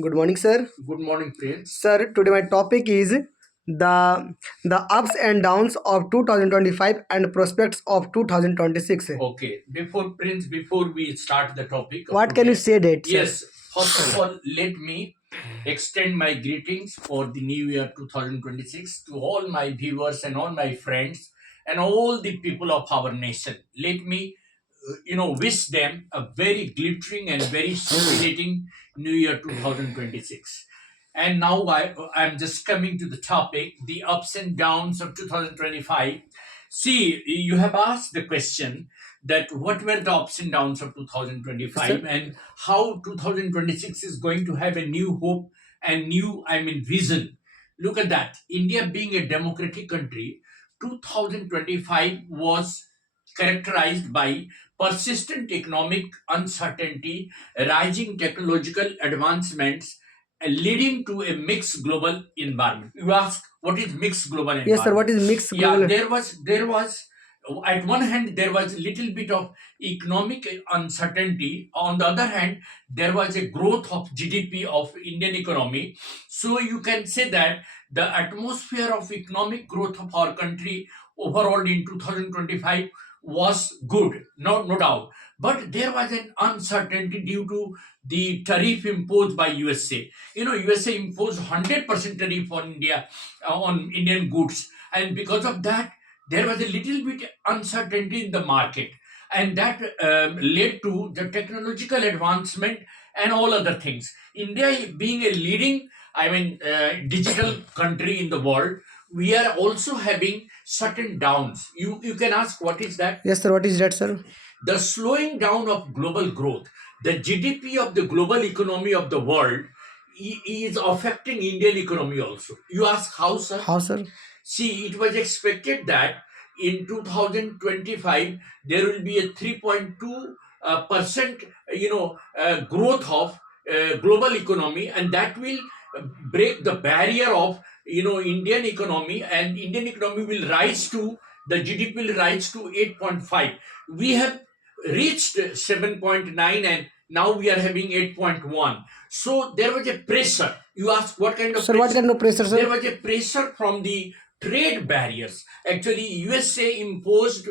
Good morning, sir. Good morning, Prince. Sir, today my topic is the ups and downs of 2025 and prospects of 2026. Okay, before we start the topic of What can you today, say that, sir? yes, first of all, let me extend my greetings for the new year 2026 to all my viewers and all my friends and all the people of our nation. Let me, wish them a very glittering and very stimulating new year 2026. And now I'm just coming to the topic, the ups and downs of 2025. See, you have asked the question that what were the ups and downs of Yes, sir. 2025 and how 2026 is going to have a new hope and new, vision. Look at that. India being a democratic country, 2025 was characterized by persistent economic uncertainty, rising technological advancements, leading to a mixed global environment. You ask, what is mixed global Yes, sir. What environment? is mixed Yeah, global? there was at one hand there was a little bit of economic uncertainty. On the other hand, there was a growth of GDP of Indian economy. So you can say that the atmosphere of economic growth of our country overall in 2025 was good, no doubt. But there was an uncertainty due to the tariff imposed by USA. USA imposed 100% tariff on India, on Indian goods, and because of that, there was a little bit uncertainty in the market, and that led to the technological advancement and all other things. India being a leading, digital country in the world, we are also having certain downs. You can ask, what is that? Yes, sir. What is that, sir? The slowing down of global growth, the GDP of the global economy of the world is affecting Indian economy also. You ask how, sir? How, sir? See, it was expected that in 2025 there will be a 3.2 percent, growth of global economy, and that will break the barrier of Indian economy, and Indian economy will rise to the GDP will rise to 8.5. We have reached 7.9, and now we are having 8.1. So there was a pressure. You ask, what kind of Sir, what pressure? kind of pressure, There sir? was a pressure from the trade barriers. Actually, USA imposed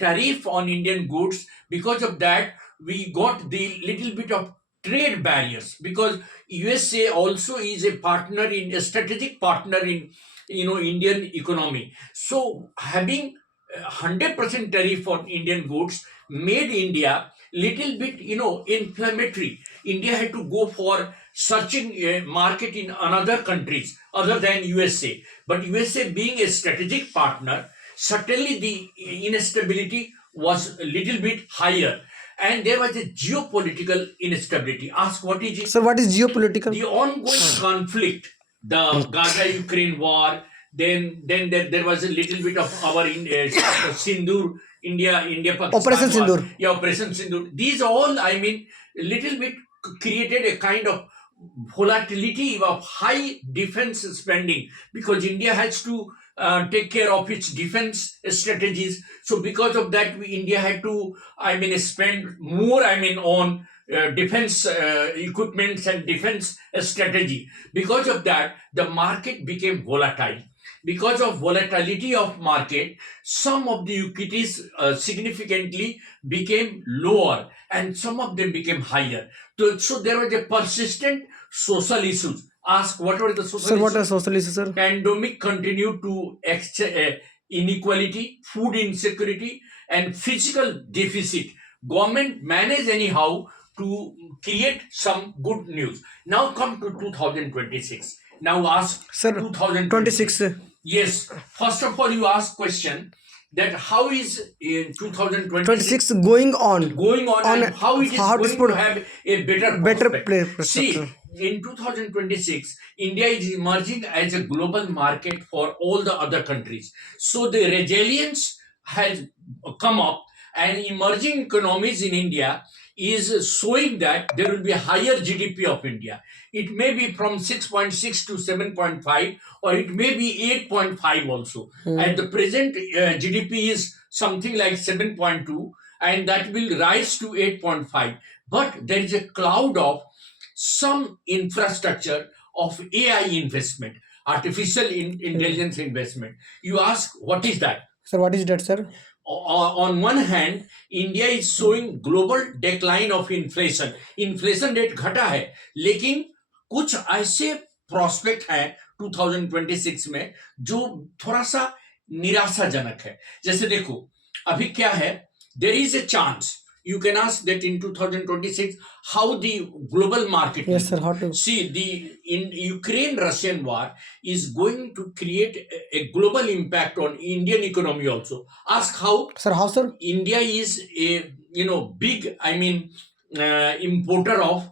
tariff on Indian goods. Because of that, we got the little bit of trade barriers, because USA also is a strategic partner in Indian economy. So having 100% tariff on Indian goods made India little bit inflammatory. India had to go for searching a market in another countries other than USA. But USA being a strategic partner, certainly the instability was a little bit higher. And there was a geopolitical instability. Ask, what is it? Sir, what is geopolitical? The ongoing conflict, the Gaza-Ukraine war, then there was a little bit of our Sindoor, India-Pakistan Operation war. Sindoor. Yeah, Operation Sindoor. These all, little bit created a kind of volatility of high defense spending, because India has to take care of its defense strategies. So because of that, India had to, spend more, on defense equipments and defense strategy. Because of that, the market became volatile. Because of volatility of market, some of the equities significantly became lower, and some of them became higher. So there was a persistent social issues. Ask, what were the social Sir, what are issues? social issues, sir? Pandemic continued to inequality, food insecurity, and physical deficit. Government managed anyhow to create some good news. Now come to 2026. Now ask, Sir, 2026. 26. Yes. First of all, you ask question that how is in 2026 26 going on. going on, and how it is how going to to have a better better prospect. play See, perspective. in 2026, India is emerging as a global market for all the other countries. So the resilience has come up, and emerging economies in India is showing that there will be a higher GDP of India. It may be from 6.6 to 7.5, or it may be 8.5 also. At the present, GDP is something like 7.2, and that will rise to 8.5. But there is a cloud of some infrastructure of AI investment, artificial intelligence investment. You ask, what is that? Sir, what is that, sir? On one hand, India is showing global decline of inflation. Inflation rate घटा है, लेकिन कुछ ऐसे prospect हैं 2026 में जो थोड़ा सा निराशाजनक है. जैसे देखो, अभी क्या है, there is a chance. You can ask that in 2026 how the global market Yes, will sir. be. How to? See, the in Ukraine-Russian war is going to create a global impact on Indian economy also. Ask how. Sir, how, sir? India is a big, I mean, importer of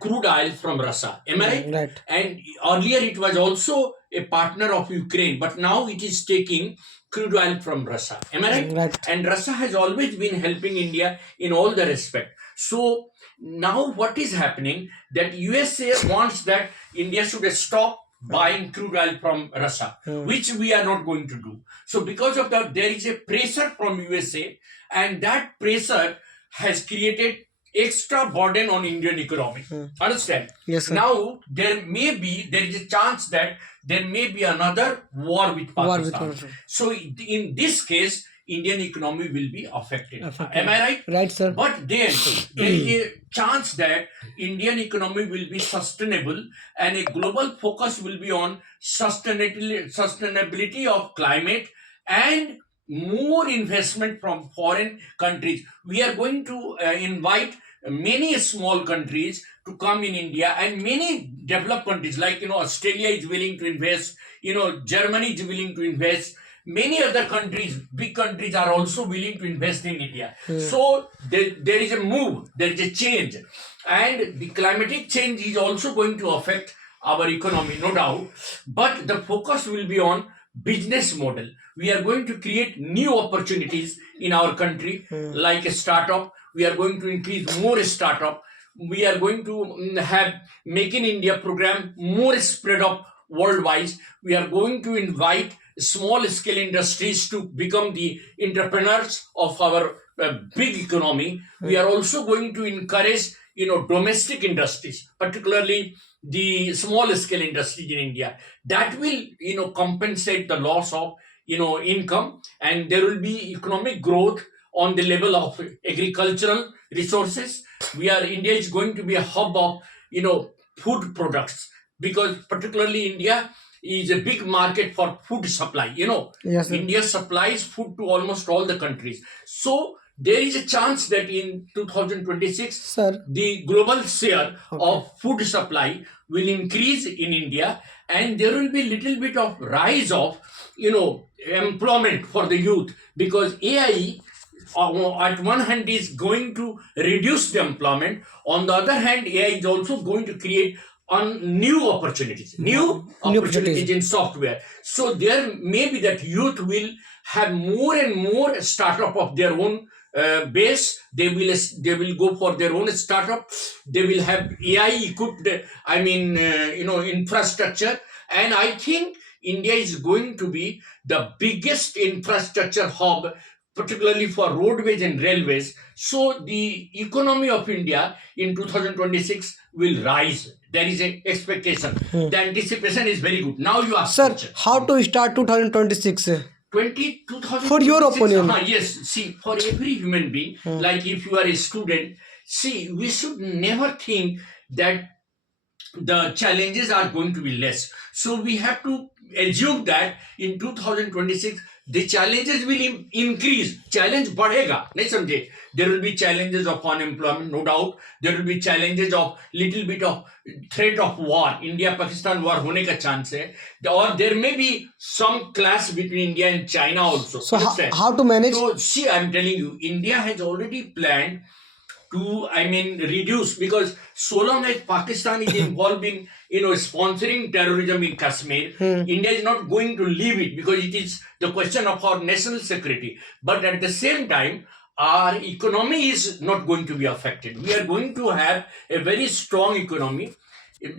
crude oil from Russia. Am I right? Right. And earlier it was also a partner of Ukraine, but now it is taking crude oil from Russia. Am I right? Right. And Russia has always been helping India in all the respect. So now what is happening, that USA wants that India should stop buying crude oil from Russia, which we are not going to do. So because of that, there is a pressure from USA, and that pressure has created extra burden on Indian economy. Understand? Yes, sir. Now there is a chance that there may be another war with War with Pakistan. Pakistan. So in this case, Indian economy will be affected. Affected. Am I right? Right, sir. But then there is a chance that Indian economy will be sustainable, and a global focus will be on sustainability of climate and more investment from foreign countries. We are going to invite many small countries to come in India, and many developed countries like Australia is willing to invest, Germany is willing to invest. Many other countries, big countries, are also willing to invest in India. So there is a move, there is a change, and the climatic change is also going to affect our economy, no doubt. But the focus will be on business model. We are going to create new opportunities in our country, like a startup. We are going to increase more startup. We are going to have Make in India program more spread up worldwide. We are going to invite small scale industries to become the entrepreneurs of our big economy. We are also going to encourage domestic industries, particularly the small scale industries in India, that will compensate the loss of income, and there will be economic growth on the level of agricultural resources. India is going to be a hub of food products, because particularly India is a big market for food supply. Yes, sir. India supplies food to almost all the countries. So there is a chance that in 2026, Sir. the global share of food supply will increase in India, and there will be little bit of rise of employment for the youth, because AI at one hand is going to reduce the employment. On the other hand, AI is also going to create on new opportunities in software. So there may be that youth will have more and more startup of their own base. They will go for their own startup. They will have AI equipped infrastructure, and I think India is going to be the biggest infrastructure hub, particularly for roadways and railways. So the economy of India in 2026 will rise. There is an expectation. The anticipation is very good. Now you ask, Sir, how to start 2026? 2026. For your opinion. Yes, see, for every human being, like if you are a student, see, we should never think that the challenges are going to be less. So we have to assume that in 2026 the challenges will increase. Challenge बढ़ेगा, नहीं समझे? There will be challenges of unemployment, no doubt. There will be challenges of little bit of threat of war. India-Pakistan war होने का chance है. Or there may be some clash between India and China also. So Understand? how to manage? So see, I'm telling you, India has already planned to reduce, because so long as Pakistan is involved in sponsoring terrorism in Kashmir, India is not going to leave it, because it is the question of our national security. But at the same time, our economy is not going to be affected. We are going to have a very strong economy.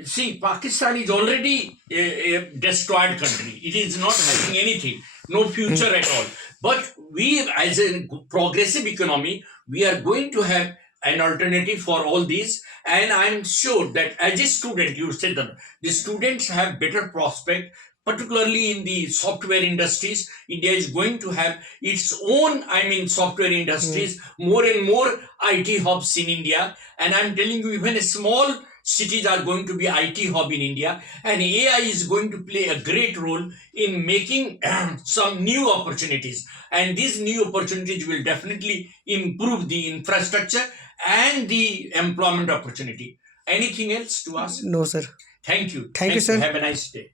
See, Pakistan is already a destroyed country. It is not having anything, no future at all. But we, as a progressive economy, we are going to have an alternative for all these. And I'm sure that as a student, you said that the students have better prospect, particularly in the software industries. India is going to have its own, I mean, software industries, more and more IT hubs in India. And I'm telling you, even a small cities are going to be IT hub in India, and AI is going to play a great role in making some new opportunities. And these new opportunities will definitely improve the infrastructure and the employment opportunity. Anything else to ask? No, sir. Thank you. Thank you, sir. Have a nice day.